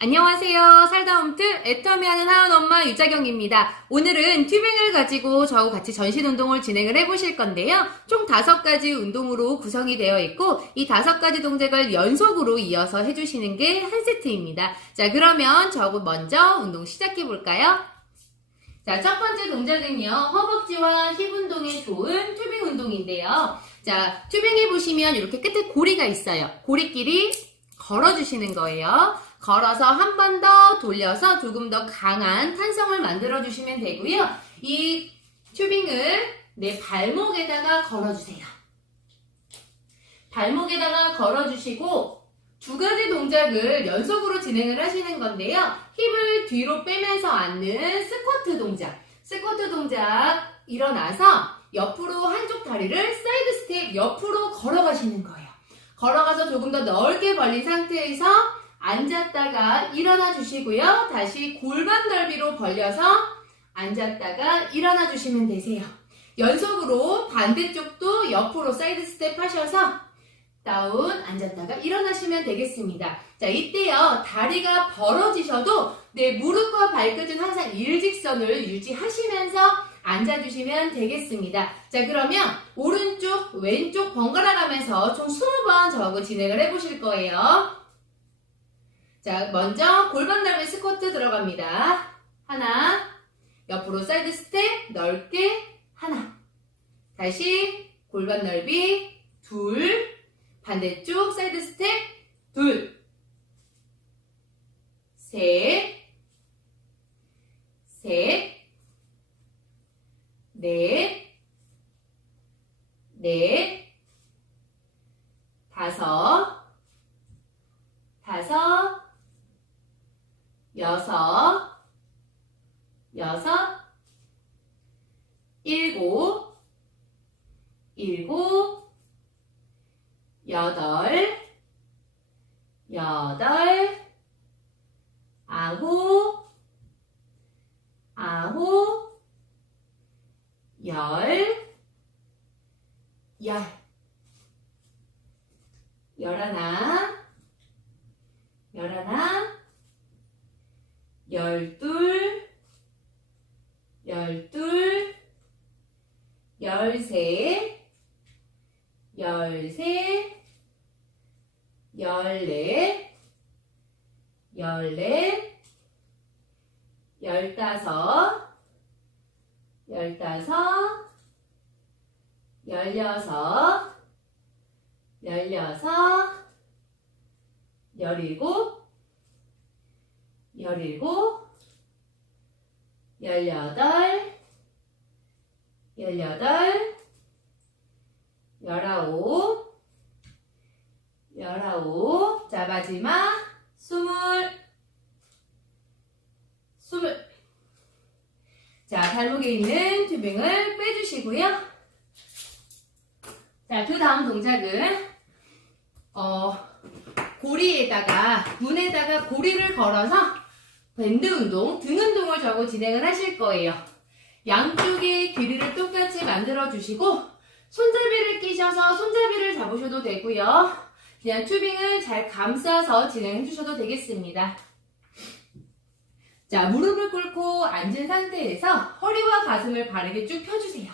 안녕하세요. 살다 홈트 애터미 하는 하은 엄마 유자경입니다. 오늘은 튜빙을 가지고 저하고 같이 전신 운동을 진행을 해보실 건데요. 총 다섯 가지 운동으로 구성이 되어 있고 이 다섯 가지 동작을 연속으로 이어서 해주시는 게 한 세트입니다. 자, 그러면 저하고 먼저 운동 시작해 볼까요? 자, 첫 번째 동작은요. 허벅지와 힙 운동에 좋은 튜빙 운동인데요. 자, 튜빙해 보시면 이렇게 끝에 고리가 있어요. 고리끼리 걸어주시는 거예요. 걸어서 한 번 더 돌려서 조금 더 강한 탄성을 만들어 주시면 되고요. 이 튜빙을 내 발목에다가 걸어주세요. 발목에다가 걸어주시고 두 가지 동작을 연속으로 진행을 하시는 건데요. 힙을 뒤로 빼면서 앉는 스쿼트 동작. 스쿼트 동작 일어나서 옆으로 한쪽 다리를 사이드 스텝 옆으로 걸어가시는 거예요. 걸어가서 조금 더 넓게 벌린 상태에서 앉았다가 일어나 주시고요. 다시 골반 넓이로 벌려서 앉았다가 일어나 주시면 되세요. 연속으로 반대쪽도 옆으로 사이드 스텝 하셔서 다운 앉았다가 일어나시면 되겠습니다. 자, 이때요. 다리가 벌어지셔도 내 무릎과 발끝은 항상 일직선을 유지하시면서 앉아주시면 되겠습니다. 자, 그러면 오른쪽, 왼쪽 번갈아 가면서 총 20번 저하고 진행을 해보실 거예요. 자, 먼저 골반 넓이 스쿼트 들어갑니다. 하나, 옆으로 사이드 스텝 넓게 하나. 다시 골반 넓이 둘, 반대쪽 사이드 스텝 둘, 셋, 셋, 넷, 넷, 다섯, 다섯, 여섯, 여섯, 일곱, 일곱, 여덟, 여덟, 아홉, 아홉, 열, 열, 열하나, 열하나, 열둘, 열둘, 열셋, 열셋, 열넷, 열넷, 열다섯, 열다섯, 열여섯, 열여섯, 열일곱, 열일곱, 열여덟, 열여덟, 열아홉, 열아홉, 자, 마지막, 스물, 스물. 자, 발목에 있는 튜빙을 빼주시고요. 자, 그 다음 동작은, 어, 고리에다가, 문에다가 고리를 걸어서 밴드 운동, 등 운동을 저고 진행을 하실 거예요. 양쪽의 길이를 똑같이 만들어 주시고, 손잡이를 끼셔서 손잡이를 잡으셔도 되고요. 그냥 튜빙을 잘 감싸서 진행해 주셔도 되겠습니다. 자, 무릎을 꿇고 앉은 상태에서 허리와 가슴을 바르게 쭉 펴주세요.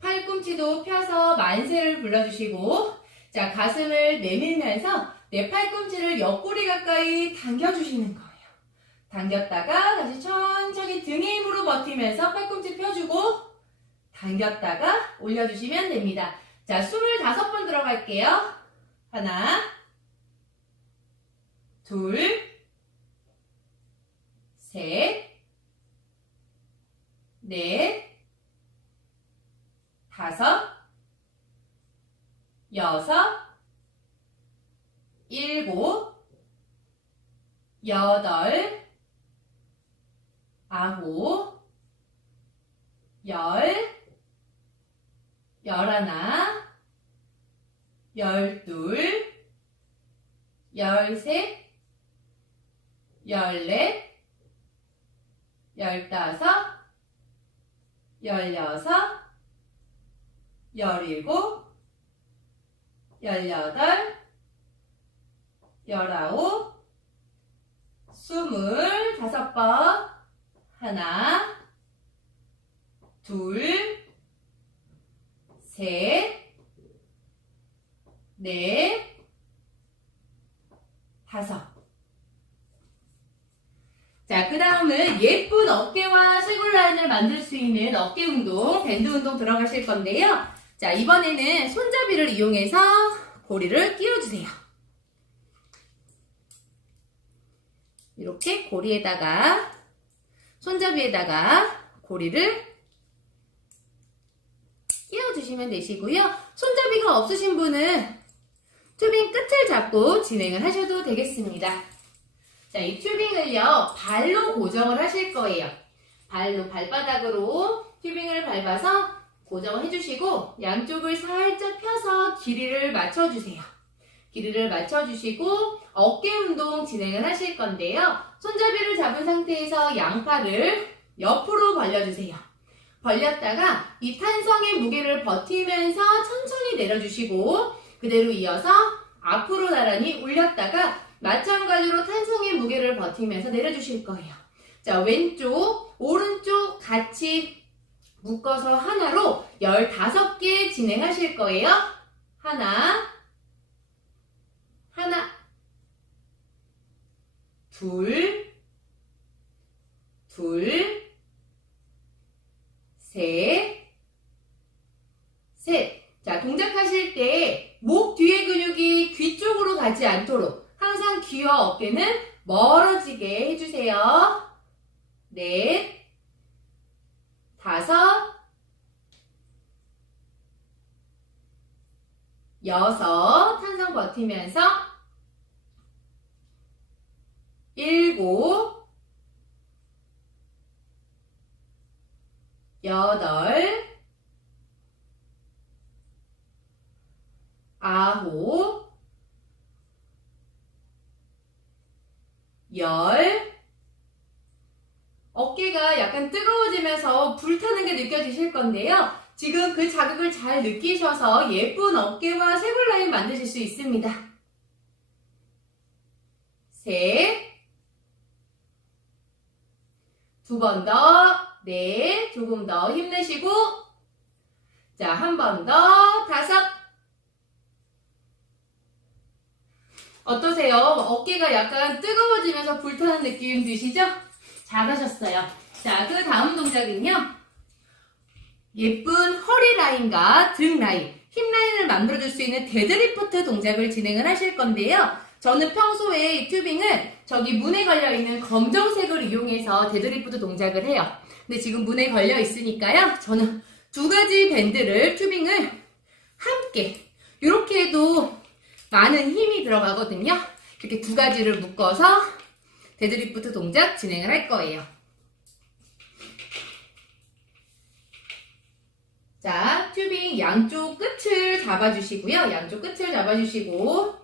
팔꿈치도 펴서 만세를 불러주시고, 자, 가슴을 내밀면서 내 팔꿈치를 옆구리 가까이 당겨주시는 거예요. 당겼다가 다시 천천히 등의 힘으로 버티면서 팔꿈치 펴주고, 당겼다가 올려주시면 됩니다. 자, 25번 들어갈게요. 하나, 둘, 셋, 넷, 다섯, 여섯, 일곱, 여덟, 아홉, 열, 열하나, 열둘, 열셋, 열넷, 열다섯, 열여섯, 열일곱, 열여덟, 열아홉, 숨을 다섯 번. 하나, 둘, 셋, 넷, 다섯. 자, 그 다음은 예쁜 어깨와 쇄골 라인을 만들 수 있는 어깨 운동, 밴드 운동 들어가실 건데요. 자, 이번에는 손잡이를 이용해서 고리를 끼워주세요. 이렇게 고리에다가, 손잡이에다가 고리를 끼워주시면 되시고요. 손잡이가 없으신 분은 튜빙 끝을 잡고 진행을 하셔도 되겠습니다. 자, 이 튜빙을요, 발로 고정을 하실 거예요. 발로, 발바닥으로 튜빙을 밟아서 고정을 해주시고, 양쪽을 살짝 펴서 길이를 맞춰주세요. 길이를 맞춰주시고, 어깨 운동 진행을 하실 건데요. 손잡이를 잡은 상태에서 양팔을 옆으로 벌려주세요. 벌렸다가 이 탄성의 무게를 버티면서 천천히 내려주시고, 그대로 이어서 앞으로 나란히 올렸다가 마찬가지로 탄성의 무게를 버티면서 내려주실 거예요. 자, 왼쪽, 오른쪽 같이 묶어서 하나로 15개 진행하실 거예요. 하나, 하나, 둘, 둘, 셋, 셋. 자, 동작하실 때 목 뒤에 근육이 귀 쪽으로 가지 않도록 항상 귀와 어깨는 멀어지게 해주세요. 넷, 다섯, 여섯, 탄성 버티면서 일곱, 여덟, 아홉, 열, 어깨가 약간 뜨거워지면서 불타는 게 느껴지실 건데요. 지금 그 자극을 잘 느끼셔서 예쁜 어깨와 쇄골 라인 만드실 수 있습니다. 셋, 두 번 더, 넷, 조금 더 힘내시고, 자, 한 번 더, 다섯, 어떠세요? 어깨가 약간 뜨거워지면서 불타는 느낌 드시죠? 잘하셨어요. 자, 그 다음 동작은요. 예쁜 허리 라인과 등 라인, 힙 라인을 만들어줄 수 있는 데드리프트 동작을 진행을 하실 건데요. 저는 평소에 이 튜빙을 저기 문에 걸려있는 검정색을 이용해서 데드리프트 동작을 해요. 근데 지금 문에 걸려 있으니까요. 저는 두 가지 밴드를 튜빙을 함께 이렇게 해도 많은 힘이 들어가거든요. 이렇게 두 가지를 묶어서 데드리프트 동작 진행을 할 거예요. 자, 튜빙 양쪽 끝을 잡아주시고요. 양쪽 끝을 잡아주시고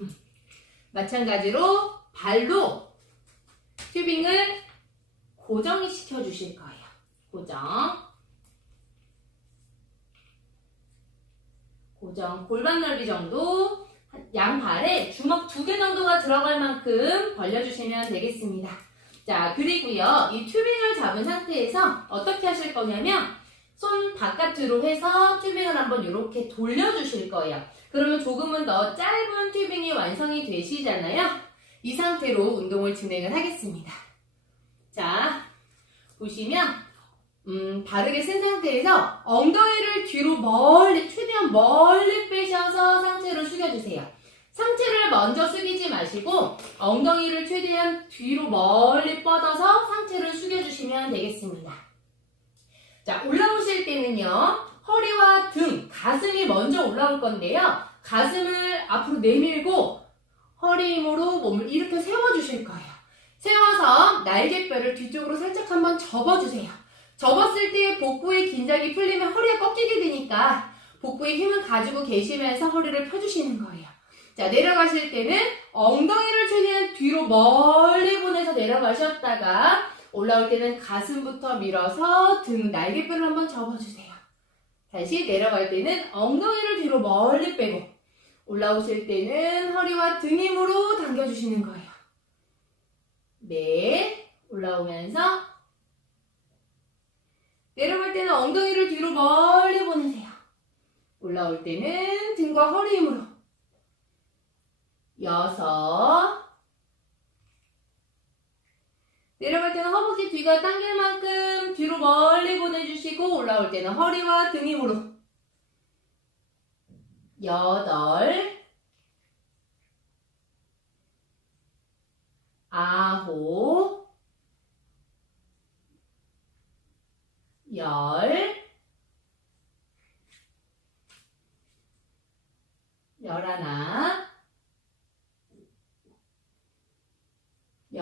음, 마찬가지로 발로 튜빙을 고정이 시켜 주실 거예요. 고정. 고정 골반 넓이 정도 양발에 주먹 두 개 정도가 들어갈 만큼 벌려주시면 되겠습니다. 자 그리고요 이 튜빙을 잡은 상태에서 어떻게 하실 거냐면 손 바깥으로 해서 튜빙을 한번 이렇게 돌려주실 거예요. 그러면 조금은 더 짧은 튜빙이 완성이 되시잖아요. 이 상태로 운동을 진행을 하겠습니다. 자 보시면 음, 바르게 쓴 상태에서 엉덩이를 뒤로 멀리, 최대한 멀리 빼셔서 상체로 숙여주세요. 상체를 먼저 숙이지 마시고 엉덩이를 최대한 뒤로 멀리 뻗어서 상체를 숙여주시면 되겠습니다. 자, 올라오실 때는요, 허리와 등, 가슴이 먼저 올라올 건데요. 가슴을 앞으로 내밀고 허리 힘으로 몸을 이렇게 세워주실 거예요. 세워서 날개뼈를 뒤쪽으로 살짝 한번 접어주세요. 접었을 때 복부의 긴장이 풀리면 허리가 꺾이게 되니까 복부에 힘을 가지고 계시면서 허리를 펴주시는 거예요. 자, 내려가실 때는 엉덩이를 최대한 뒤로 멀리 보내서 내려가셨다가 올라올 때는 가슴부터 밀어서 등 날개뼈를 한번 접어주세요. 다시 내려갈 때는 엉덩이를 뒤로 멀리 빼고 올라오실 때는 허리와 등 힘으로 당겨주시는 거예요. 네, 올라오면서 내려갈 때는 엉덩이를 뒤로 멀리 보내세요. 올라올 때는 등과 허리 힘으로 여섯. 내려갈 때는 허벅지 뒤가 당길 만큼 뒤로 멀리 보내주시고 올라올 때는 허리와 등 힘으로. 여덟. 아홉. 열. 열하나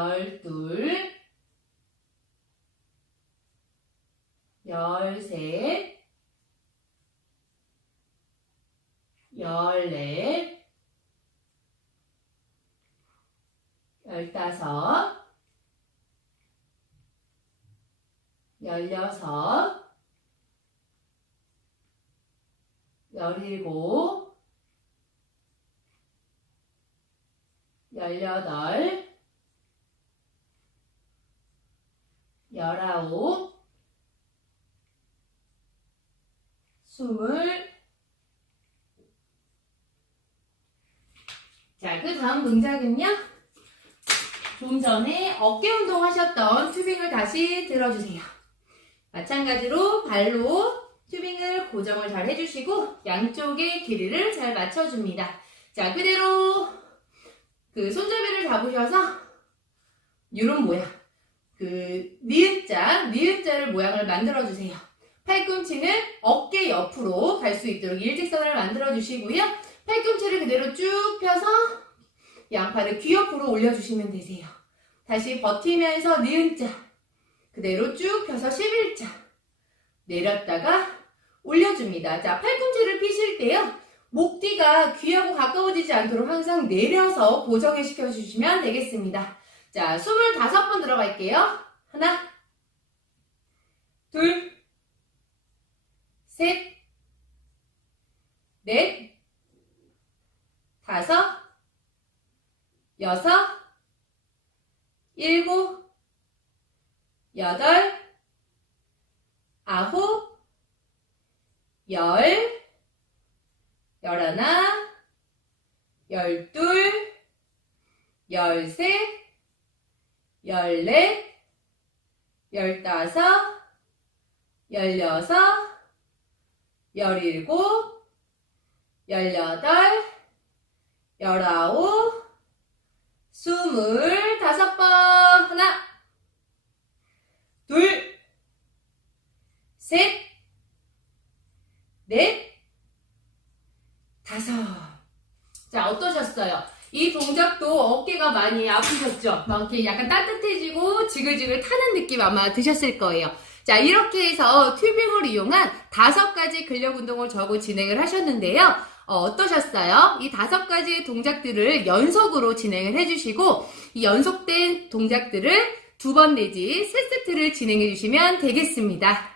열둘 열셋 열넷 열다섯 열여섯 열일곱 열여덟 열아홉 스물 자, 그 다음 동작은요. 좀 전에 어깨 운동 하셨던 튜빙을 다시 들어주세요. 마찬가지로 발로 튜빙을 고정을 잘 해주시고 양쪽의 길이를 잘 맞춰줍니다. 자, 그대로 그 손잡이를 잡으셔서 이런 모양. 그 니은자, 니은자를 모양을 만들어 주세요. 팔꿈치는 어깨 옆으로 갈 수 있도록 일직선을 만들어 주시고요. 팔꿈치를 그대로 쭉 펴서 양팔을 귀 옆으로 올려주시면 되세요. 다시 버티면서 니은자 그대로 쭉 펴서 11자 내렸다가 올려줍니다. 자, 팔꿈치를 피실 때요. 목 뒤가 귀하고 가까워지지 않도록 항상 내려서 고정을 시켜주시면 되겠습니다. 자, 25번 들어갈게요. 하나, 둘, 셋, 넷, 다섯, 여섯, 일곱, 여덟, 아홉, 열, 열하나, 열둘, 열셋, 열넷, 열다섯, 열여섯, 열일곱, 열여덟, 열아홉, 스물다섯 번. 하나, 둘, 셋, 넷, 다섯. 자, 어떠셨어요? 이 동작도 어깨가 많이 아프셨죠? 막 이렇게 약간 따뜻해지고 지글지글 타는 느낌 아마 드셨을 거예요. 자, 이렇게 해서 튜빙을 이용한 다섯 가지 근력 운동을 저하고 진행을 하셨는데요. 어, 떠셨어요이 다섯 가지 동작들을 연속으로 진행을 해주시고, 이 연속된 동작들을 두 번 내지 세 세트를 진행해 주시면 되겠습니다.